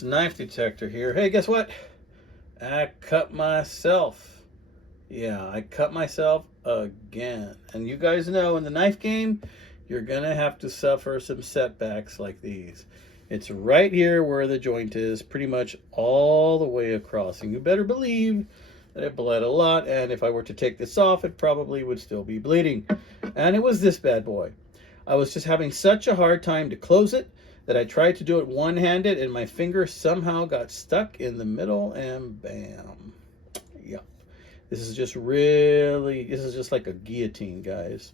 friends, Knife Detector here. Hey, guess what? I cut myself. Yeah, I cut myself again. And you guys know in the knife game, you're going to have to suffer some setbacks like these. It's right here where the joint is, pretty much all the way across. And you better believe that it bled a lot. And if I were to take this off, it probably would still be bleeding. And it was this bad boy. I was just having such a hard time to close it that I tried to do it one-handed and my finger somehow got stuck in the middle and bam. Yeah. This is just like a guillotine, guys.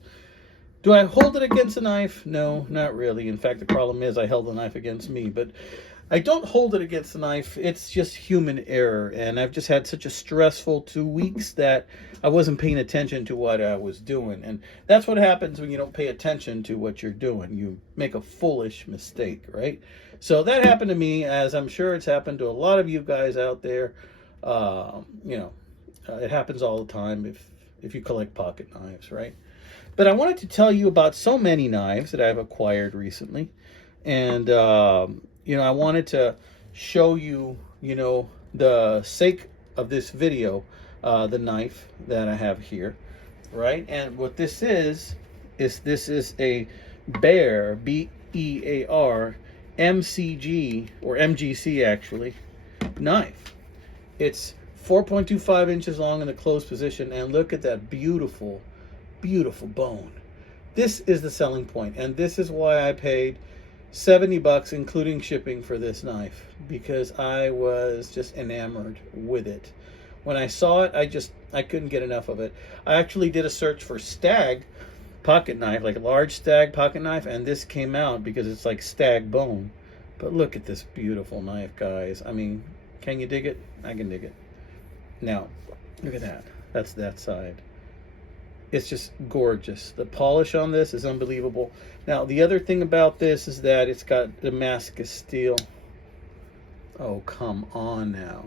Do I hold it against a knife? No, not really. In fact, the problem is I held the knife against me, but I don't hold it against the knife. It's just human error. And I've just had such a stressful 2 weeks that I wasn't paying attention to what I was doing. And that's what happens when you don't pay attention to what you're doing. You make a foolish mistake, right? So that happened to me, as I'm sure it's happened to a lot of you guys out there. It happens all the time if you collect pocket knives, right? But I wanted to tell you about so many knives that I've acquired recently. And, I wanted to show you, the sake of this video, the knife that I have here, right? And what this is this is a Bear, B-E-A-R, MCG, or MGC actually, knife. It's 4.25 inches long in the closed position, and look at that beautiful, beautiful bone. This is the selling point, and this is why I paid $70 including shipping for this knife, because I was just enamored with it. When I saw it, I couldn't get enough of it. I actually did a search for stag pocket knife, like a large stag pocket knife, and this came out because it's like stag bone. But look at this beautiful knife, guys. I mean, can you dig it? I can dig it. Now, look at that. That's that side. It's just gorgeous. The polish on this is unbelievable. Now, the other thing about this is that it's got Damascus steel. Oh, come on now.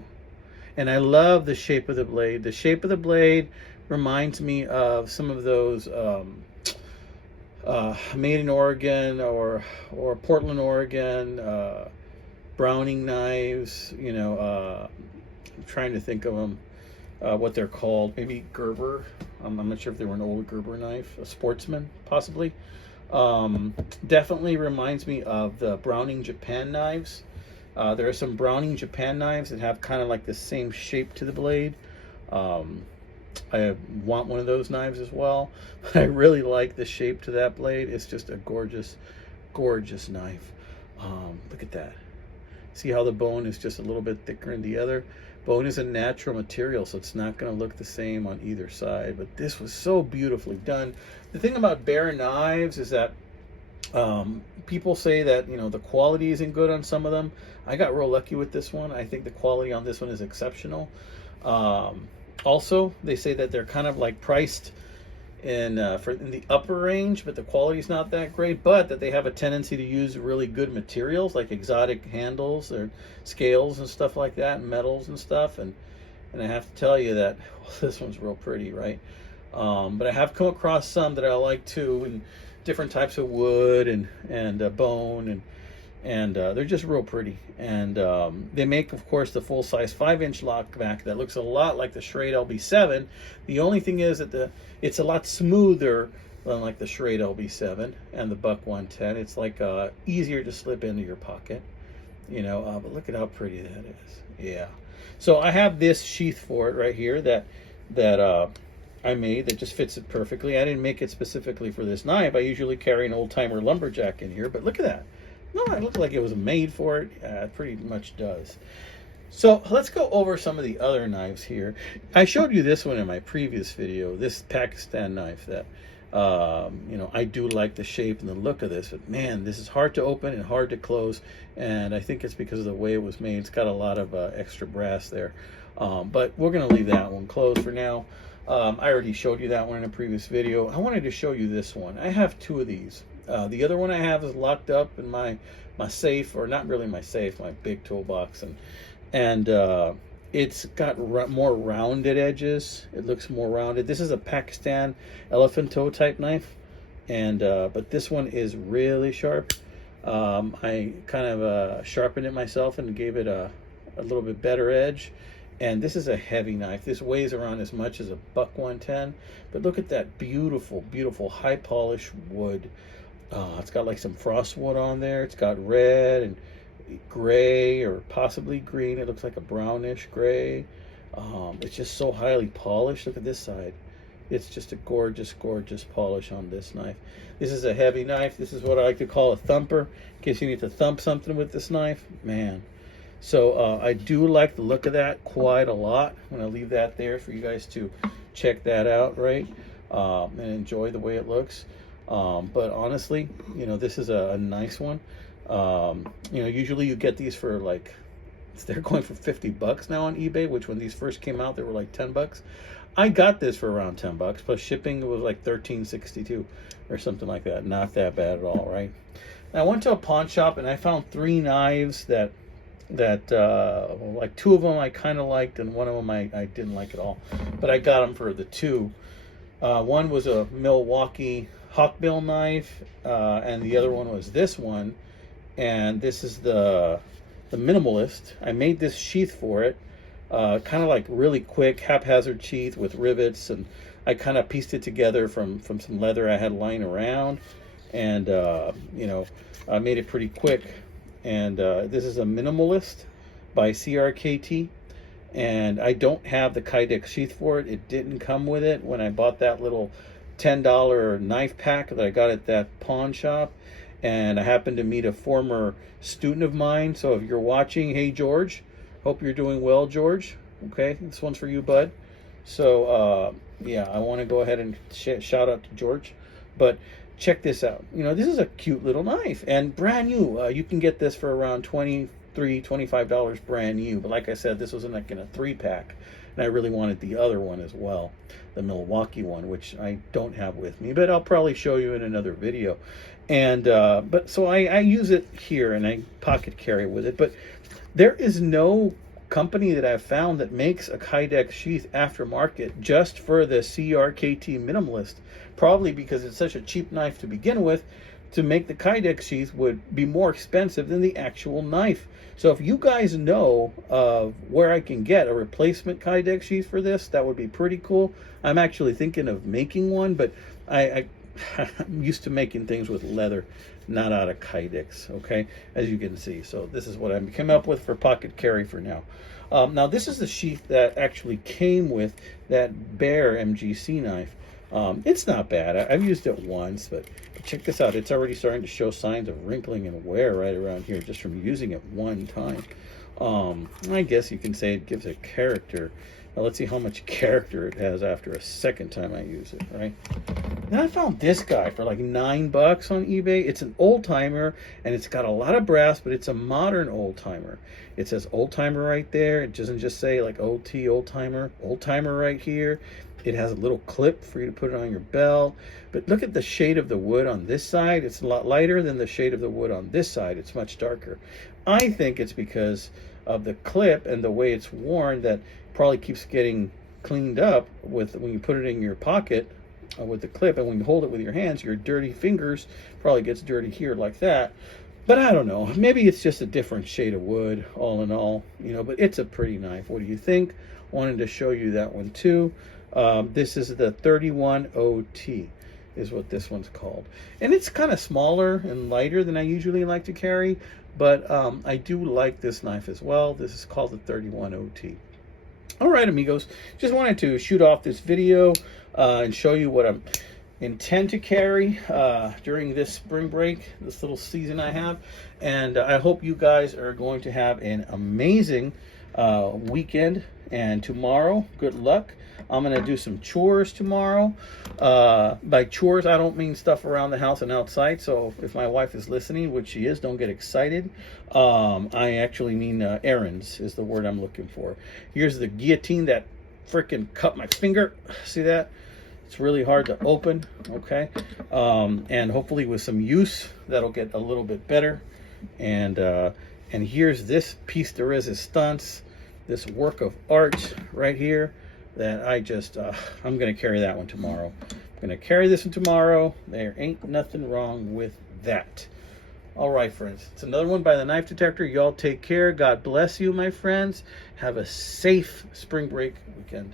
And I love the shape of the blade. The shape of the blade reminds me of some of those made in Oregon or Portland, Oregon, Browning knives. I'm trying to think of them. What they're called, maybe Gerber. I'm not sure if they were an old Gerber knife, a Sportsman possibly. Definitely reminds me of the Browning Japan knives. There are some Browning Japan knives that have kind of like the same shape to the blade. I want one of those knives as well. I really like the shape to that blade. It's just a gorgeous, gorgeous knife. Look at that. See how the bone is just a little bit thicker than the other? Bone is a natural material, so it's not going to look the same on either side. But this was so beautifully done. The thing about Bear knives is that people say that, the quality isn't good on some of them. I got real lucky with this one. I think the quality on this one is exceptional. Also, they say that they're kind of like priced in the upper range, but the quality is not that great, but that they have a tendency to use really good materials like exotic handles or scales and stuff like that, and metals and stuff. And I have to tell you that this one's real pretty, right? But I have come across some that I like too, and different types of wood and bone, and they're just real pretty. And they make, of course, the full-size 5-inch lock back that looks a lot like the Schrade LB7. The only thing is that it's a lot smoother than like the Schrade LB7 and the Buck 110. It's like easier to slip into your pocket, but look at how pretty that is. Yeah. So I have this sheath for it right here that I made that just fits it perfectly. I didn't make it specifically for this knife. I usually carry an old-timer lumberjack in here, but look at that. No, it looked like it was made for it. It pretty much does. So let's go over some of the other knives here. I showed you this one in my previous video, this Pakistan knife that, I do like the shape and the look of this, but man, this is hard to open and hard to close. And I think it's because of the way it was made. It's got a lot of extra brass there. But we're going to leave that one closed for now. I already showed you that one in a previous video. I wanted to show you this one. I have two of these. The other one I have is locked up in my safe, or not really my safe, my big toolbox, and it's got more rounded edges. It looks more rounded. This is a Pakistan elephant toe type knife, and but this one is really sharp. I kind of sharpened it myself and gave it a little bit better edge. And this is a heavy knife. This weighs around as much as a buck 110. But look at that beautiful, beautiful high polish wood. It's got like some frost wood on there. It's got red and gray or possibly green. It looks like a brownish gray. It's just so highly polished. Look at this side. It's just a gorgeous, gorgeous polish on this knife. This is a heavy knife. This is what I like to call a thumper, in case you need to thump something with this knife. Man. So I do like the look of that quite a lot. I'm going to leave that there for you guys to check that out, right? And enjoy the way it looks. But honestly, you know, this is a nice one. You know, usually you get these for like, they're going for 50 bucks now on eBay, which when these first came out, they were like 10 bucks. I got this for around 10 bucks, plus shipping was like $13.62 or something like that. Not that bad at all, right? Now, I went to a pawn shop and I found 3 knives that like 2 of them I kind of liked and 1 of them I didn't like at all. But I got them for the 2. One was a Milwaukee hawkbill knife, and the other one was this one. And this is the minimalist. I made this sheath for it, kind of like really quick, haphazard sheath with rivets, and I kind of pieced it together from some leather I had lying around, and you know, I made it pretty quick. And this is a minimalist by CRKT, and I don't have the Kydex sheath for it. It didn't come with it when I bought that little $10 knife pack that I got at that pawn shop. And I happened to meet a former student of mine. So if you're watching, hey George, hope you're doing well, George. Okay, this one's for you, bud. So yeah, I want to go ahead and shout out to George. But check this out. You know, this is a cute little knife and brand new. You can get this for around $25 brand new. But like I said, this was like in a 3-pack. And I really wanted the other one as well, the Milwaukee one, which I don't have with me, but I'll probably show you in another video. And but so I use it here and I pocket carry with it. But there is no company that I've found that makes a Kydex sheath aftermarket just for the CRKT minimalist. Probably because it's such a cheap knife to begin with. To make the Kydex sheath would be more expensive than the actual knife. So if you guys know where I can get a replacement Kydex sheath for this, that would be pretty cool. I'm actually thinking of making one, but I'm used to making things with leather, not out of Kydex, okay, as you can see. So this is what I came up with for pocket carry for now. Now this is the sheath that actually came with that Bear MGC knife. It's not bad. I've used it once, but check this out. It's already starting to show signs of wrinkling and wear right around here just from using it one time. I guess you can say it gives it character. Now let's see how much character it has after a second time I use it, right? Then I found this guy for like 9 bucks on eBay. It's an old timer and it's got a lot of brass, but it's a modern old timer. It says old timer right there. It doesn't just say like OT old timer right here. It has a little clip for you to put it on your belt. But look at the shade of the wood on this side. It's a lot lighter than the shade of the wood on this side. It's much darker. I think it's because of the clip and the way it's worn that probably keeps getting cleaned up with when you put it in your pocket with the clip, and when you hold it with your hands, your dirty fingers probably gets dirty here like that. But I don't know, maybe it's just a different shade of wood all in all, you know, but it's a pretty knife. What do you think? Wanted to show you that one too. This is the 31 OT is what this one's called, and it's kind of smaller and lighter than I usually like to carry, but I do like this knife as well. This is called the 31 OT. All right, amigos, just wanted to shoot off this video and show you what I intend to carry during this spring break, this little season I have. And I hope you guys are going to have an amazing weekend. And tomorrow, good luck. I'm going to do some chores tomorrow. By chores, I don't mean stuff around the house and outside. So if my wife is listening, which she is, don't get excited. I actually mean errands is the word I'm looking for. Here's the guillotine that freaking cut my finger. See that? It's really hard to open, okay? And hopefully with some use, that'll get a little bit better. And here's this piece de resistance, this work of art right here that I just, I'm going to carry that one tomorrow. I'm going to carry this one tomorrow. There ain't nothing wrong with that. All right, friends. It's another one by the Knife Detector. Y'all take care. God bless you, my friends. Have a safe spring break weekend.